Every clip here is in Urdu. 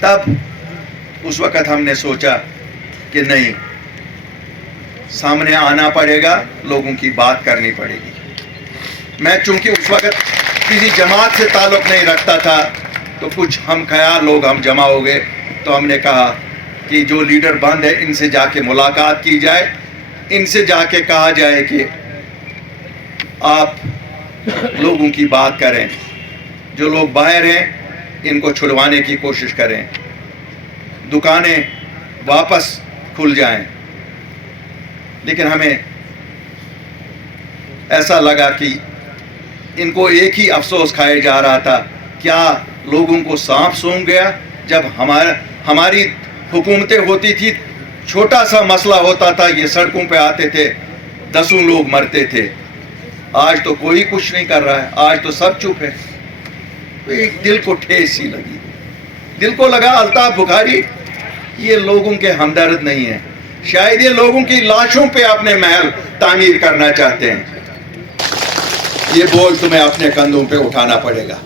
تب اس وقت ہم نے سوچا کہ نہیں، سامنے آنا پڑے گا، لوگوں کی بات کرنی پڑے گی. میں چونکہ اس وقت کسی جماعت سے تعلق نہیں رکھتا تھا، تو کچھ ہم خیال لوگ ہم جمع ہو گئے، تو ہم نے کہا کہ جو لیڈر بند ہے ان سے جا کے ملاقات کی جائے، ان سے جا کے کہا جائے کہ آپ لوگوں کی بات کریں، جو لوگ باہر ہیں ان کو چھڑوانے کی کوشش کریں، دکانیں واپس کھل جائیں. لیکن ہمیں ایسا لگا کہ ان کو ایک ہی افسوس کھائے جا رہا تھا، کیا لوگوں کو سانپ سونگھ گیا؟ جب ہماری حکومتیں ہوتی تھی، چھوٹا سا مسئلہ ہوتا تھا، یہ سڑکوں پہ آتے تھے، 10 لوگ مرتے تھے. آج تو کوئی کچھ نہیں کر رہا ہے، آج تو سب چپ ہے. تو ایک دل کو ٹھیس سی لگی، دل کو لگا الطاف بخاری یہ لوگوں کے ہمدرد نہیں ہیں، شاید یہ لوگوں کی لاشوں پہ اپنے محل تعمیر کرنا چاہتے ہیں. یہ بوجھ تمہیں اپنے کندھوں پہ اٹھانا پڑے گا.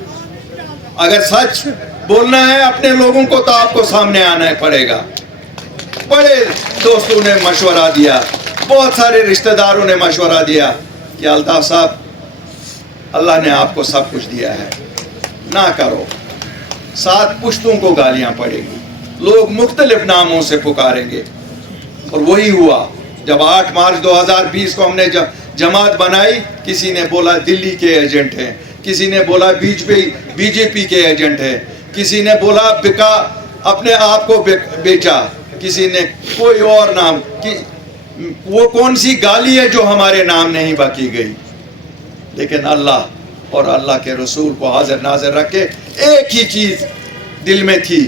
اگر سچ بولنا ہے اپنے لوگوں کو تو آپ کو سامنے آنا پڑے گا. بڑے دوستوں نے مشورہ دیا، بہت سارے رشتہ داروں نے مشورہ دیا کہ الطاف صاحب، اللہ نے آپ کو سب کچھ دیا ہے، نہ کرو. 7 پشتوں کو گالیاں پڑیں گی، لوگ مختلف ناموں سے پکاریں گے. اور وہی ہوا. جب 8 مارچ 2020 کو ہم نے جماعت بنائی، کسی نے بولا دلی کے ایجنٹ ہیں، کسی نے بولا بی جے پی کے ایجنٹ ہیں، کسی نے بولا اپنے آپ کو بیچا، کسی نے کوئی اور نام. وہ کون سی گالی ہے جو ہمارے نام نہیں بکی گئی؟ لیکن اللہ اور اللہ کے رسول کو حاضر ناظر رکھ کے ایک ہی چیز دل میں تھی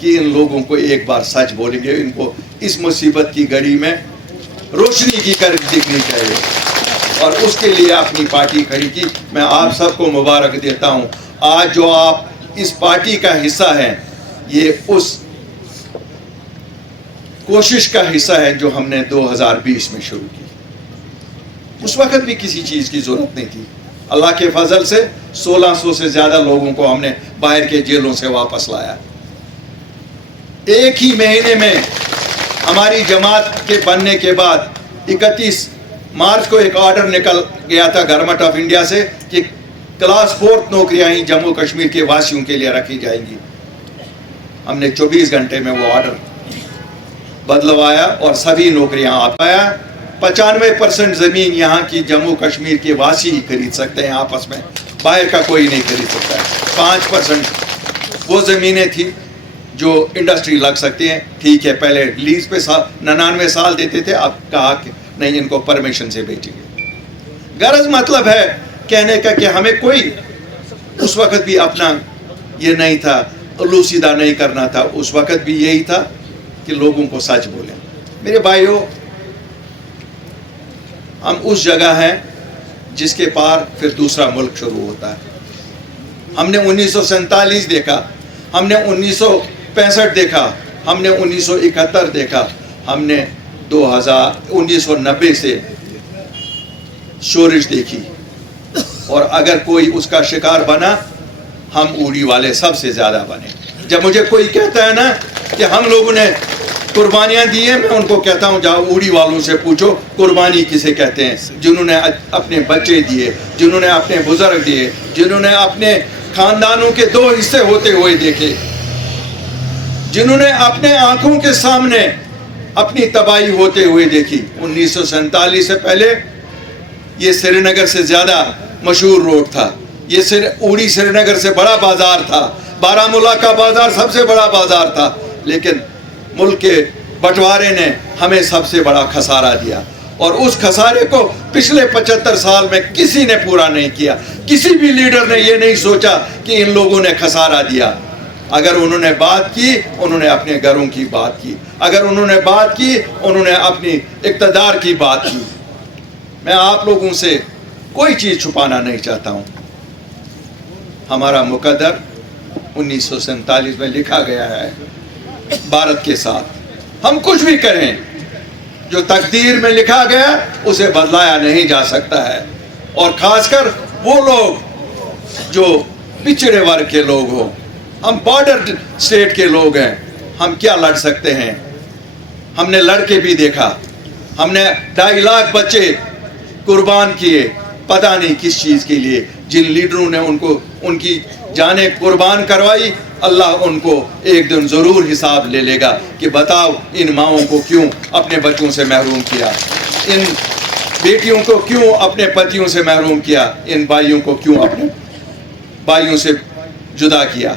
کہ ان لوگوں کو ایک بار سچ بولیں گے، ان کو اس مصیبت کی گھڑی میں روشنی کی کرن دکھنی چاہیے. اور اس کے لیے اپنی پارٹی کھڑی کی. میں آپ سب کو مبارک دیتا ہوں. آج جو آپ اس پارٹی کا حصہ ہیں، یہ اس کوشش کا حصہ ہے جو ہم نے 2020 میں شروع کی. اس وقت بھی کسی چیز کی ضرورت نہیں تھی. اللہ کے فضل سے 1600 سے زیادہ لوگوں کو ہم نے باہر کے جیلوں سے واپس لایا. ایک ہی مہینے میں ہماری جماعت کے بننے کے بعد 31 مارچ کو ایک آرڈر نکل گیا تھا گورنمنٹ آف انڈیا سے کہ کلاس 4 نوکریاں ہی جموں کشمیر کے واسیوں کے لیے رکھی جائیں گی. ہم نے 24 گھنٹے میں وہ آرڈر بدلوایا اور سبھی نوکریاں آیا. 95% زمین یہاں کی جموں کشمیر کے واسی ہی خرید سکتے ہیں آپس میں، باہر کا کوئی نہیں خرید سکتا ہے. 5% وہ زمینیں تھی جو انڈسٹری لگ سکتی ہیں. ٹھیک ہے، پہلے لیز پہ 99 سال دیتے تھے، اب کہا کہ نہیں، ان کو پرمیشن سے بیچیں گے. غرض مطلب ہے کہنے کا کہ ہمیں کوئی اس وقت بھی اپنا یہ نہیں تھا، الو سیدھا نہیں کرنا تھا. اس وقت بھی یہی تھا کہ لوگوں کو سچ بولیں. میرے بھائیوں، ہم اس جگہ ہیں جس کے پار پھر دوسرا ملک شروع ہوتا ہے. ہم نے 1947 دیکھا، ہم نے 1965 دیکھا، ہم نے 1971 دیکھا، ہم نے 1990 سے شورش دیکھی. اور اگر کوئی اس کا شکار بنا، ہم اوڑی والے سب سے زیادہ بنے. جب مجھے کوئی کہتا ہے نا کہ ہم لوگوں نے قربانیاں دی ہیں، میں ان کو کہتا ہوں جاؤ اوڑی والوں سے پوچھو قربانی کسے کہتے ہیں. جنہوں نے اپنے بچے دیے، جنہوں نے اپنے بزرگ دیے، جنہوں نے اپنے خاندانوں کے 2 حصے ہوتے ہوئے دیکھے، جنہوں نے اپنے آنکھوں کے سامنے اپنی تباہی ہوتے ہوئے دیکھی. 1947 سے پہلے یہ سری نگر سے زیادہ مشہور روڈ تھا. یہ اوڑی سری نگر سے بڑا بازار تھا. بارہمولہ کا بازار سب سے بڑا بازار تھا. لیکن ملک کے بٹوارے نے ہمیں سب سے بڑا خسارہ دیا، اور اس خسارے کو پچھلے 75 سال میں کسی نے پورا نہیں کیا. کسی بھی لیڈر نے یہ نہیں سوچا کہ ان لوگوں نے خسارہ دیا. اگر انہوں نے بات کی، انہوں نے اپنے گھروں کی بات کی. اگر انہوں نے بات کی، انہوں نے اپنی اقتدار کی بات کی. میں آپ لوگوں سے کوئی چیز چھپانا نہیں چاہتا ہوں. ہمارا مقدر 1947 میں لکھا گیا ہے بھارت کے ساتھ. ہم کچھ بھی کریں، جو تقدیر میں لکھا گیا اسے بدلایا نہیں جا سکتا ہے. اور خاص کر وہ لوگ جو پچھڑے ورگ کے لوگ ہوں. ہم بارڈر اسٹیٹ کے لوگ ہیں, ہم کیا لڑ سکتے ہیں؟ ہم نے لڑ کے بھی دیکھا, ہم نے 2.5 لاکھ بچے قربان کیے, پتہ نہیں کس چیز کے لیے. جن لیڈروں نے ان کی جانیں قربان کروائی, اللہ ان کو ایک دن ضرور حساب لے لے گا کہ بتاؤ ان ماؤں کو کیوں اپنے بچوں سے محروم کیا, ان بیٹیوں کو کیوں اپنے پتیوں سے محروم کیا, ان بھائیوں کو کیوں اپنے بھائیوں سے جدا کیا.